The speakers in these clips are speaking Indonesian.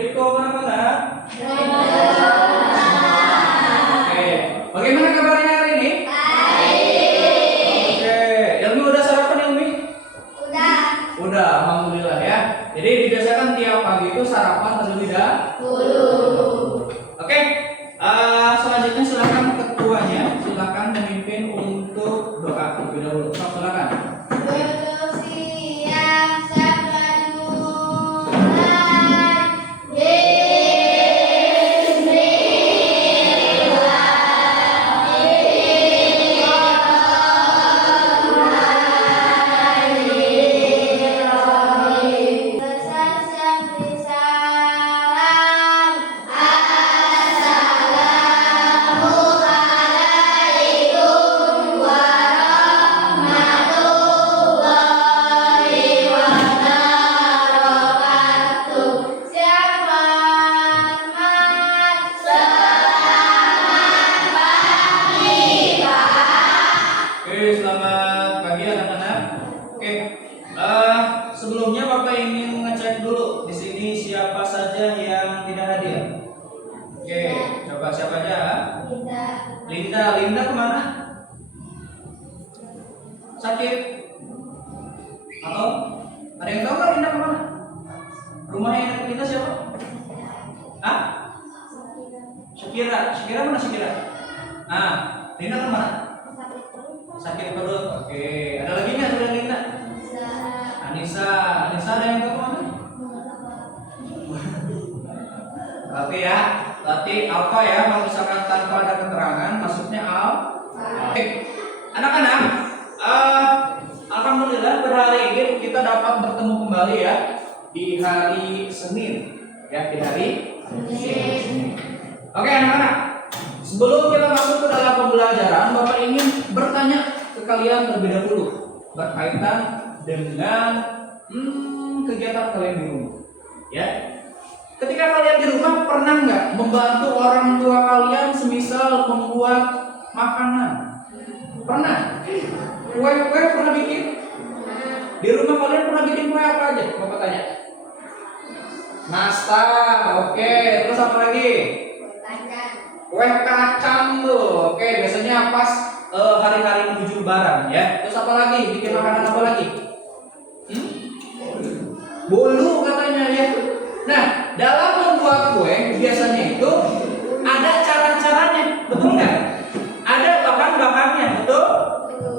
Riko mana? Oke, bagaimana kabarnya hari ini? Oke, Ilmi udah sarapan Ilmi? Udah, alhamdulillah ya. Jadi dibiasakan tiap pagi itu sarapan terlebih dahulu. Oke, selanjutnya silakan ketuanya, silakan memimpin untuk doa terlebih dahulu. Silakan. Selamat pagi anak-anak. Oke, sebelumnya Bapak ingin ngecek dulu di sini siapa saja yang tidak hadir. Oke, coba siapa aja? Linda kemana? Sakit? Atau ada yang tahu nggak Linda kemana? Rumahnya yang Linda siapa? Hah? Syakira mana Syakira? Nah, Linda kemana? Sakit perut. Oke, ada lagi nggak selain Linda? Anissa ada yang tahu mana? Berarti apa ya? Kalau misalkan tanpa ada keterangan, maksudnya al. Oke, anak-anak, alhamdulillah berhari ini kita dapat bertemu kembali ya di hari Senin, ya di hari Senin. Oke, anak-anak. Sebelum kita masuk ke dalam pembelajaran, Bapak ingin bertanya ke kalian terlebih dahulu berkaitan dengan kegiatan kalian di rumah. Ya, ketika kalian di rumah pernah nggak membantu orang tua kalian semisal membuat makanan? Pernah? Kue pernah bikin? Di rumah kalian pernah bikin kue apa aja? Bapak tanya. Nastar, oke. Terus apa lagi? Kue kacang tuh, oke, biasanya pas hari-hari menuju Lebaran ya. Terus apa lagi? Bikin makanan apa lagi? Bolu katanya ya. Nah, dalam membuat kue biasanya itu ada cara-caranya, betul nggak? Ada bahan-bahannya, betul?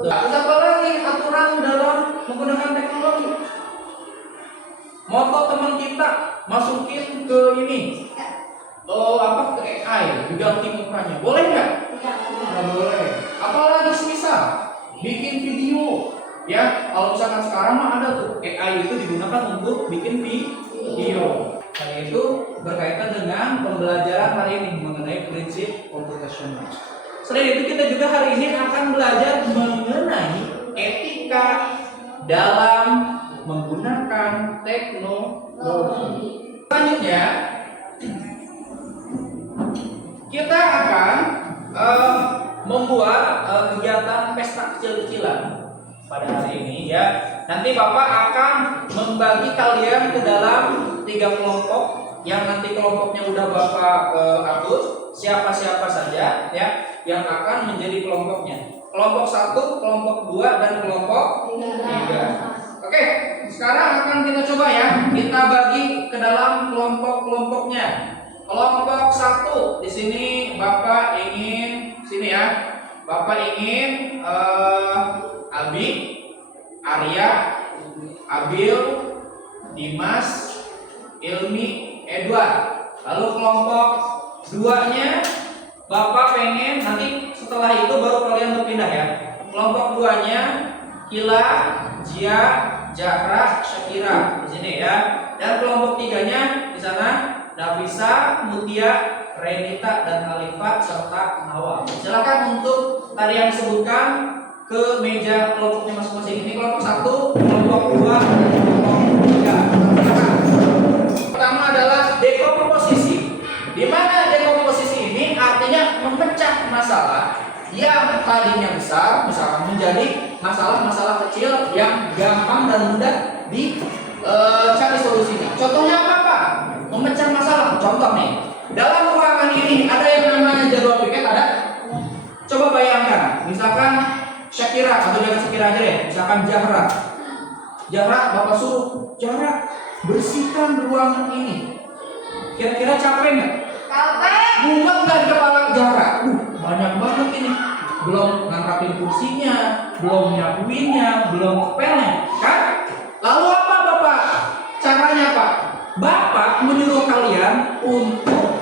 Terus apa lagi aturan dalam menggunakan teknologi? Moto teman kita masukin ke ini. Ke AI diganti mukanya, boleh nggak? Nggak boleh. Apalagi semisal bikin video, ya kalau misalkan sekarang mah ada tuh AI itu digunakan untuk bikin video. Nah, itu berkaitan dengan pembelajaran hari ini mengenai prinsip computational. Selain itu kita juga hari ini akan belajar mengenai etika dalam menggunakan teknologi. Selanjutnya kita akan membuat kegiatan pesta kecil-kecilan pada hari ini ya. Nanti Bapak akan membagi kalian ke dalam 3 kelompok yang nanti kelompoknya udah Bapak atur siapa-siapa saja ya yang akan menjadi kelompoknya. Kelompok 1, kelompok 2 dan kelompok 3. Oke, sekarang akan kita coba ya. Kita bagi ke dalam kelompok-kelompoknya. Kelompok 1 di sini Bapak ingin sini ya. Bapak ingin Albi, Arya, Abil, Dimas, Ilmi, Edward. Lalu kelompok 2-nya Bapak pengen nanti setelah itu baru kalian berpindah ya. Kelompok 2-nya Kila, Jia, Zahra, Syakira di sini ya. Dan kelompok 3-nya di sana Nafisa, Mutia, Renita, dan Alifat serta Nawal. Silakan untuk tadi yang disebutkan ke meja kelompoknya masing-masing. Ini kelompok 1, kelompok 2, dan kelompok 3. Pertama adalah dekomposisi. Di mana dekomposisi ini artinya memecah masalah yang tadinya besar, misalkan menjadi masalah-masalah kecil yang gampang dan mudah dicari solusinya. Contohnya apa Pak? Memecah masalah contoh nih. Dalam ruangan ini ada yang namanya jadwal piket, ada? Coba bayangkan, misalkan Syakira atau jangan Syakira aja deh, misalkan Jahra. Jahra, Bapak suruh Jahra bersihkan ruangan ini. Kira-kira capek nggak? Capek. Mumet nggak di kepala Jahra? Banyak banget ini. Belum ngangkatin kursinya, belum nyapuinnya, belum ngepelnya, kan? Lalu apa Bapak? Caranya Pak? Bapak menyuruh kalian untuk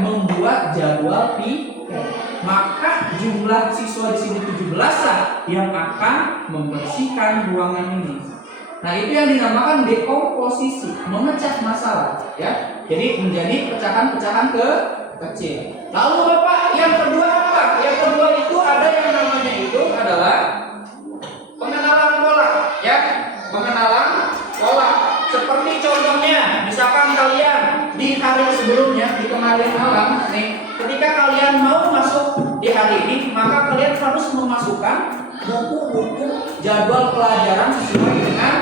membuat jadwal piket. Maka jumlah siswa di sini 17 lah yang akan membersihkan ruangan ini. Nah, itu yang dinamakan dekomposisi, memecah masalah, ya. Jadi menjadi pecahan-pecahan kecil. Lalu Bapak, yang kedua apa? Yang kedua itu ada yang namanya itu adalah pengenalan pola, ya. Pengenalan pola. Seperti contohnya, misalkan kalian di hari sebelumnya, di kemarin malam, nih, ketika kalian mau masuk di hari ini, maka kalian harus memasukkan buku-buku jadwal pelajaran sesuai dengan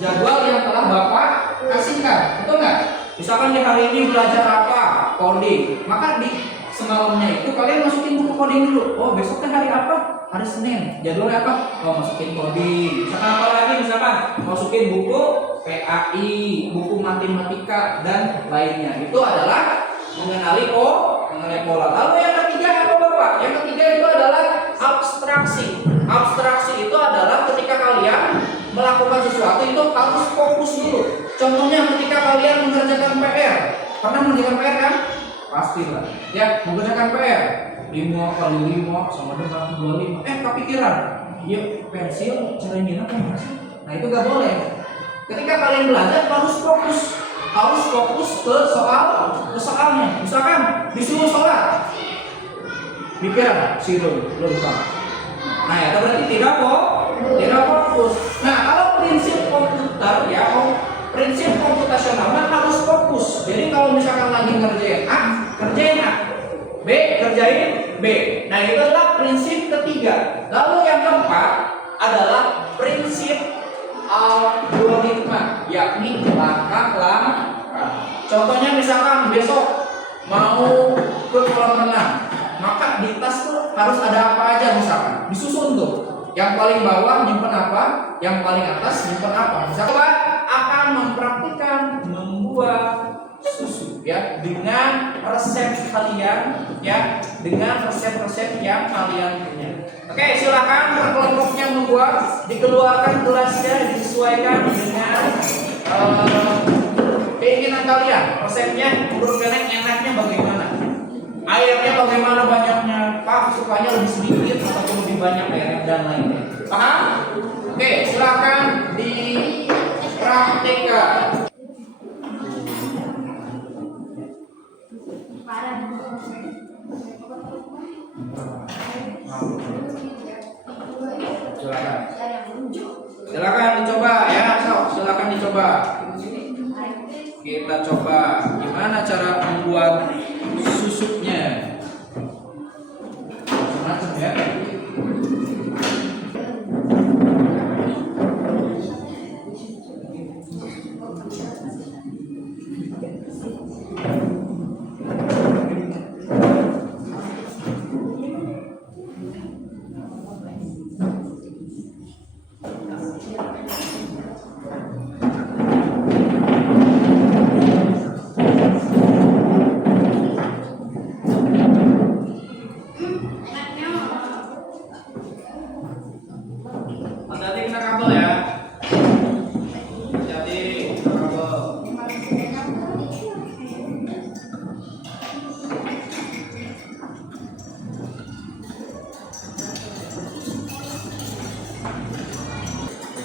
jadwal yang telah Bapak kasihkan, betul nggak? Misalkan di hari ini belajar apa? Coding. Maka di semalamnya itu kalian masukin buku coding dulu. Oh, besoknya hari apa? Hari Senin. Jadwalnya apa? Oh, masukin coding. Misalkan apa lagi? Misalkan masukin buku PAI, buku matematika dan lainnya. Itu adalah mengenali pola. Lalu yang ketiga apa Bapak? Yang ketiga itu adalah abstraksi. Abstraksi itu adalah ketika kalian melakukan sesuatu itu harus fokus dulu. Contohnya ketika kalian mengerjakan PR. Pernah mengerjakan PR kan? Pastilah. Ya, mengerjakan PR 5 kali 5 sama dengan 25. Kepikiran. Iya, pensil caranya apa sih? Nah, itu gak boleh. Ketika kalian belajar harus fokus ke soalnya. Misalkan disuruh sholat, pikiran siru lupa. Nah, itu berarti tidak fokus. Nah, kalau prinsip komputer prinsip komputasional harus fokus. Jadi kalau misalkan lagi ngerjain A, kerjain A. B, kerjain B. Nah, itu adalah prinsip ketiga. Lalu yang keempat adalah prinsip algoritma, yakni langkah-langkah. Contohnya misalkan besok mau ke kolam renang, maka di tas tuh harus ada apa aja misalkan. Disusun tuh. Yang paling bawah nyimpen apa, yang paling atas nyimpen apa. Misalkan akan mempraktikkan membuat susu dengan resep kalian dengan resep-resep yang kalian punya. Oke, silakan berkelompoknya membuat, dikeluarkan kelasnya disesuaikan dengan keinginan kalian. Resepnya menurut kalian enaknya bagaimana? Airnya bagaimana banyaknya? Pak, sukanya lebih sedikit atau lebih banyak airnya dan lainnya. Paham? Oke, silakan dipraktikkan. Silakan dicoba ya, silakan dicoba. Kita coba gimana cara membuat susuknya. Macam ya. Hati-hati kena kabel ya. Hati-hati kena kabel.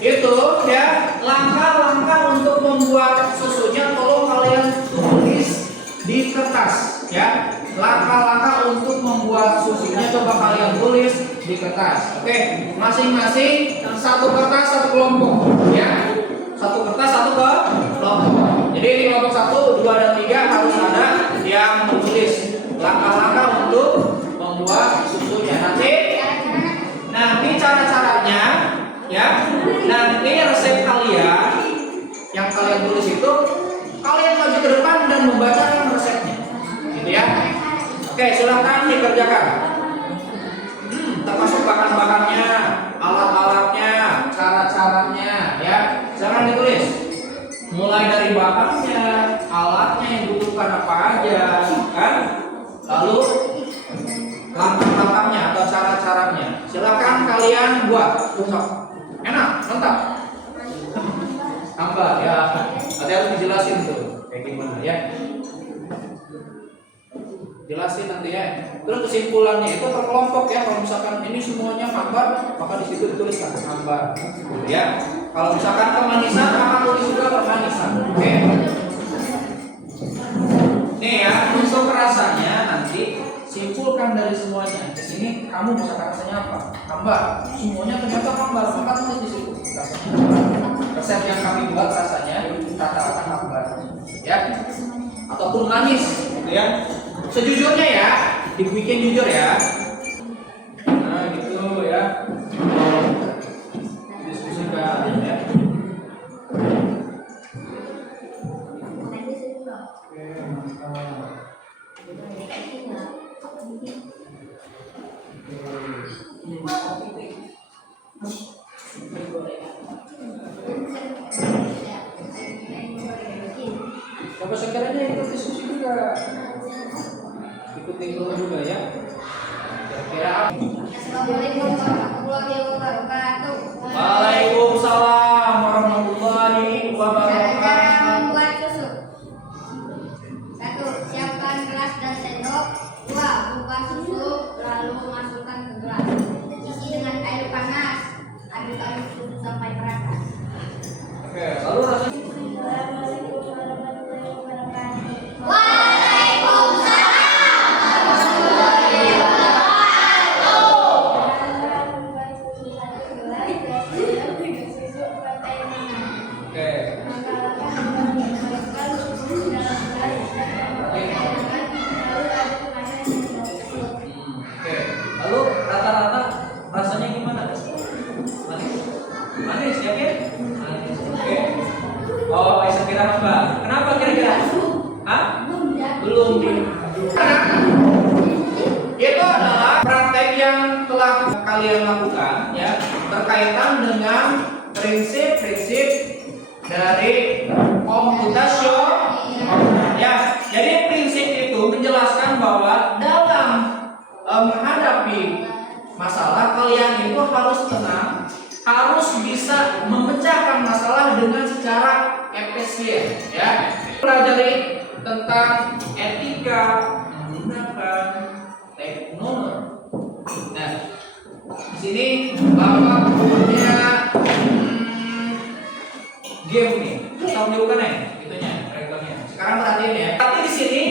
Itu ya langkah-langkah untuk membuat susunya, tolong kalian tulis di kertas ya. Langkah-langkah untuk membuat susunya coba kalian tulis di kertas. Oke, masing-masing satu kertas satu kelompok ya. Satu kertas satu kelompok. Jadi di kelompok 1, 2 dan 3 harus ada yang menulis langkah-langkah untuk membuat susunya. Nanti cara-caranya ya. Nanti resep kalian yang kalian tulis itu kalian maju ke depan dan membacakan resep Oke, silakan dikerjakan. Termasuk bahan-bahannya, alat-alatnya, cara-caranya, ya. Jangan ditulis. Mulai dari bahannya, alatnya yang dibutuhkan apa aja, kan? Lalu langkah-langkahnya atau cara-caranya. Silakan kalian buat. Enak, mantap. Tambah ya. Nanti harus dijelasin tuh kayak gimana ya. Jelasin nanti ya. Terus kesimpulannya itu terkelompok ya. Kalau misalkan ini semuanya hambar, maka di situ dituliskan hambar. Ya. Kalau misalkan kemanisan, maka tulis juga kemanisan. Oke. Nih ya, untuk rasanya nanti simpulkan dari semuanya. Di sini kamu misalkan rasanya apa? Hambar. Semuanya ternyata hambar, maka tulis di situ rasanya hambar. Resep yang kami buat rasanya rata-rata hambar. Ya. Ataupun manis, gitu ya. Sejujurnya ya, dibikin jujur ya. Nah gitu ya. Diskusikan ya. Oke, mantap. Coba sekiranya ikut diskusi juga. Ikuti dulu juga ya. Kira-kira Assalamualaikum warahmatullahi wabarakatuh. Waalaikumsalam warahmatullahi Cara wabarakatuh. membuat susu. 1. Siapkan gelas dan sendok. 2. Buka susu lalu masukkan ke gelas. Isi dengan air panas. Aduk-aduk susu sampai merata. Oke, lalu rasanya itu adalah praktek yang telah kalian lakukan ya berkaitan dengan prinsip-prinsip dari komputasi ya. Jadi prinsip itu menjelaskan bahwa dalam menghadapi masalah kalian itu harus tenang, harus bisa memecahkan masalah dengan secara efisien ya. Pelajari tentang etika menggunakan teknologi. Nah, di sini Bapak punya game nih. Tahu bukan ya? Itunya, rekomnya. Sekarang perhatiin ya. Tapi di sini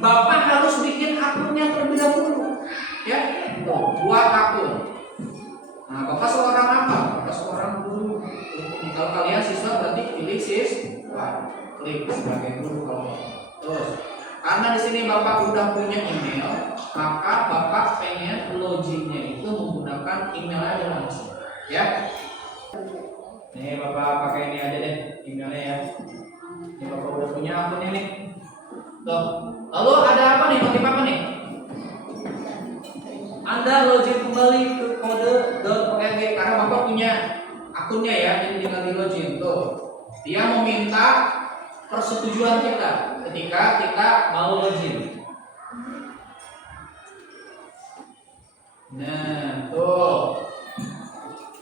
Bapak harus bikin akunnya terlebih dahulu. Ya, buat akun. Nah, Bapak seorang apa? Bapak seorang guru. Kalau kalian siswa berarti pilih siswa. Klik sebagai guru kalau terus. Karena di sini Bapak udah punya email, maka Bapak pengen loginnya itu menggunakan email aja langsung, ya. Nih Bapak pakai ini aja deh emailnya ya. Ini Bapak udah punya akun ini. Tuh. Lalu ada apa nih? Motif apa nih? Anda login kembali ke kode.org karena Bapak punya akunnya ya, jadi tinggal di login tuh. Dia meminta persetujuan kita ketika kita mau login. Nah, tuh.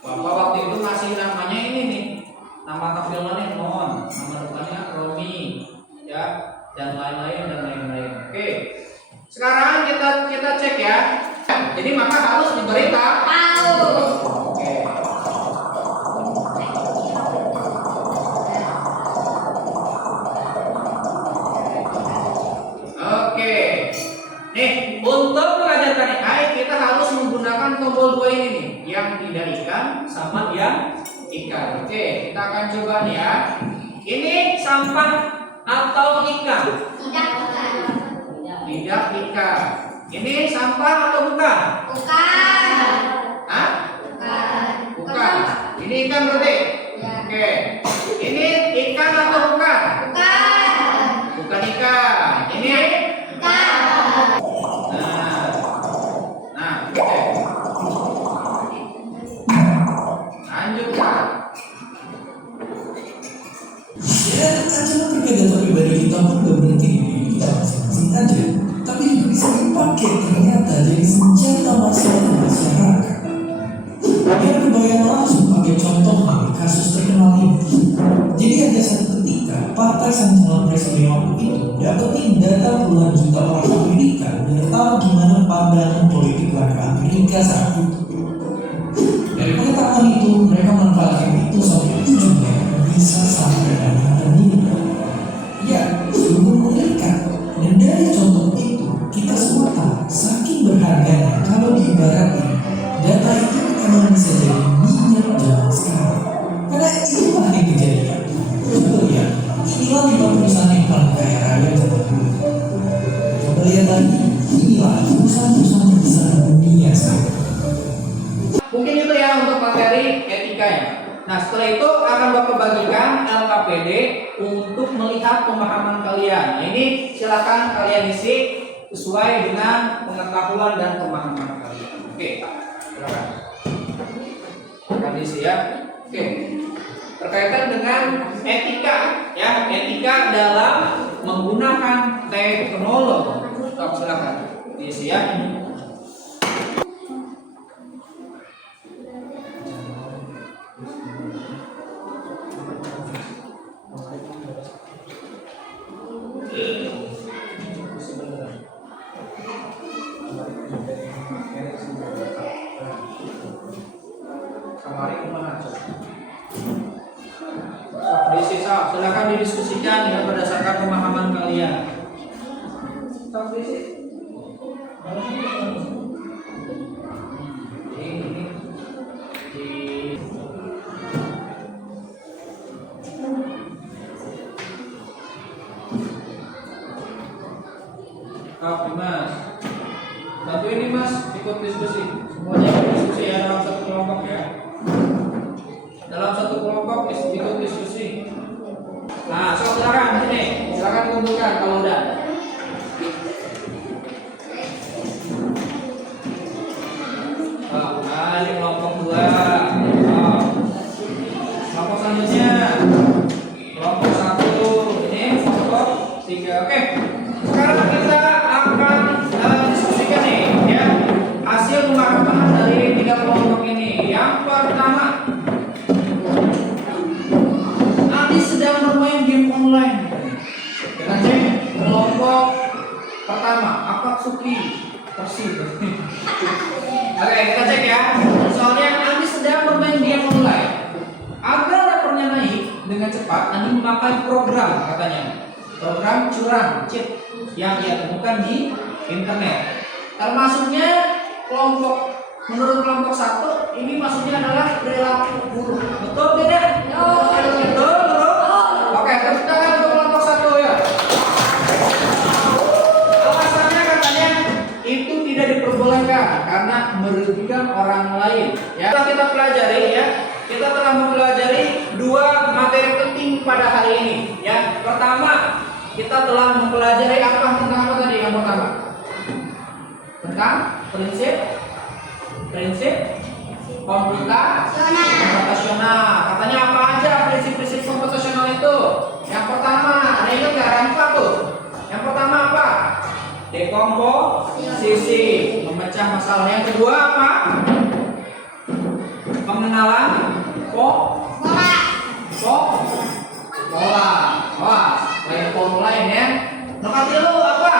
Bapak waktu itu kasih namanya ini nih. Nama tampilannya non, nama depannya Romi, ya, dan lain-lain. Oke. Sekarang kita cek ya. Jadi maka harus diberitahu. Oke. Nih, untuk mengajarkan AI kita harus menggunakan tombol dua ini nih, yang tidak ikan sama yang ikan. Oke, kita akan coba nih ya. Ini sampah atau ikan? Tidak ikan. Tidak ikan. Ini sampah atau bukan? Bukan. Hah? Bukan. Bukan. Ini ikan berarti? Ya. Oke. Ini ikan atau bukan? Bukan. Bukan ikan. Ini Ikan. nah, pribadi kita pun gak berhenti di diri kita masing-masing aja, tapi juga bisa dipakai ternyata jadi senjata masyarakat. Biar kebayang langsung pakai contoh ambil kasus terkenal ini. Jadi ada satu ketika partai sang calon presiden waktu itu dapetin data puluhan juta orang Amerika biar tahu gimana pandangan politik warga Amerika saat itu. Dari pengetahuan itu mereka manfaatkan itu sampai ujungnya bisa sampai dana meninggal. Ya, sungguh mengerikan. Dan dari contoh itu kita semua tahu saking berharganya kalau diibaratin data itu emang bisa jadi minyak zaman sekarang. Karena inilah yang kejadian. Coba lihat, inilah 5 perusahaan yang paling kaya raya zaman dulu. Coba lihat lagi, inilah perusahaan-perusahaan terbesar dunia sekarang. Mungkin itu ya untuk materi etika ya. Nah setelah itu akan Bapak bagikan LKPD untuk melihat pemahaman kalian. Nah, ini silakan kalian isi sesuai dengan pengetahuan dan pemahaman kalian. Oke, silakan. Akan diisi ya. Oke. Berkaitan dengan etika ya, etika dalam menggunakan teknologi. Silakan diisi ya. Silakan didiskusikan ya berdasarkan pemahaman kalian. Oke Mas, bantu ini Mas ikut diskusi. Semuanya ikut diskusi ya dalam satu kelompok ya. Dalam satu kelompok ikut diskusi. Nah, silakan sini, silakan kumpulkan kalau udah. Nah, ini kelompok 2. Kelompok selanjutnya kelompok 1. Ini kelompok 3. Oke. Sekarang kita akan diskusikan nih ya hasil pemahaman dari 3 kelompok ini. Yang pertama, sedang bermain game online. Kita cek kelompok pertama, Akatsuki Persib. Oke, kita cek ya. Soalnya Andi sedang bermain game online. Agar rapornya naik dengan cepat, Andi memakai program katanya. Program curang, cheat yang ia temukan di internet. Termasuknya menurut kelompok 1 ini maksudnya adalah perilaku buruk. Betul tidak? Betul. Oke, tepuk tangan untuk kelompok 1 ya. Alasannya katanya itu tidak diperbolehkan karena merugikan orang lain. Ya, kita pelajari ya. Kita telah mempelajari 2 materi penting pada hari ini. Ya, pertama kita telah mempelajari tentang apa tadi yang pertama? Tentang prinsip komputasional. Katanya apa aja prinsip-prinsip komputasional itu? Yang pertama, ada ingat nggak? Ranfa tuh. Yang pertama apa? Dekomposisi, memecah masalah. Yang kedua apa? Pengenalan pola. Wah, lain formula ini ya. Nanti lu apa?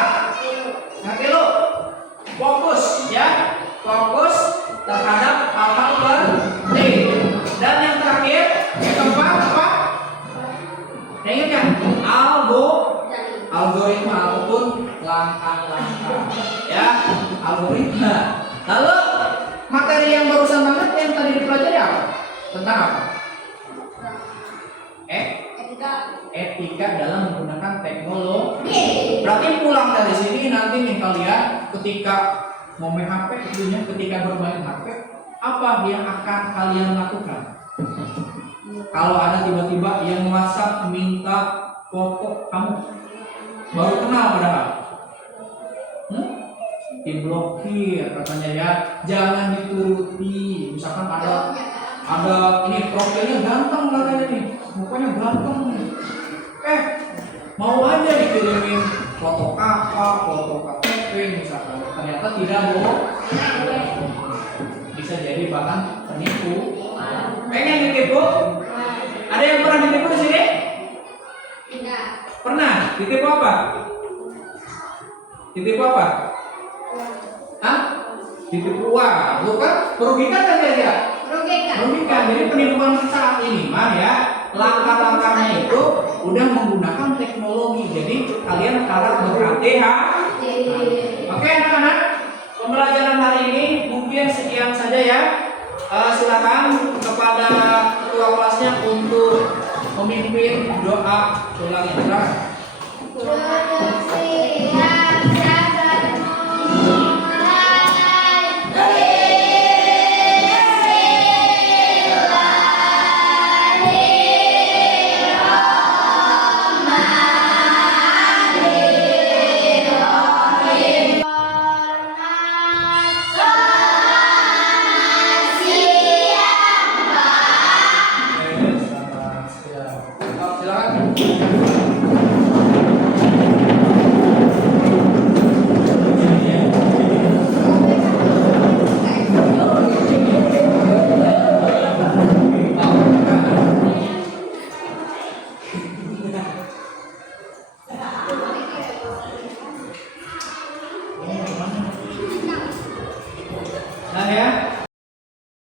Nanti lu fokus ya. Fokus terhadap hal-hal penting. Dan yang terakhir, yang keempat apa? Yang ingat kan? Algoritma ataupun langkah-langkah. Ya, algoritma. Lalu materi yang barusan banget yang tadi dipelajari apa? Tentang apa? Etika dalam menggunakan teknologi. Berarti pulang dari sini nanti nih kalian ketika mau main HP, tentunya ketika bermain HP, apa yang akan kalian lakukan? Kalau ada tiba-tiba yang WhatsApp minta foto kamu, baru kenal padahal, diblokir katanya ya, jangan dituruti. Misalkan ada ini profilnya ganteng katanya nih, mukanya ganteng nih, mau aja dikirimin foto kakak, foto KTP misalkan, ternyata tidak boleh, bisa jadi bahan penipu. Pengen ditipu? Ada yang pernah ditipu di sini? Tidak. Pernah? Ditipu apa? Ditipu apa? Hah? Ditipu uang, bukan? Merugikan kan ya? Merugikan. Merugikan. Jadi penipuan saat ini mah ya, langkah-langkahnya itu udah menggunakan teknologi. Jadi kalian harap berhati-hati. Oke anak-anak, pembelajaran hari ini mungkin sekian saja ya. Silakan kepada ketua kelasnya untuk memimpin doa ulangi. Silakan. Silakan.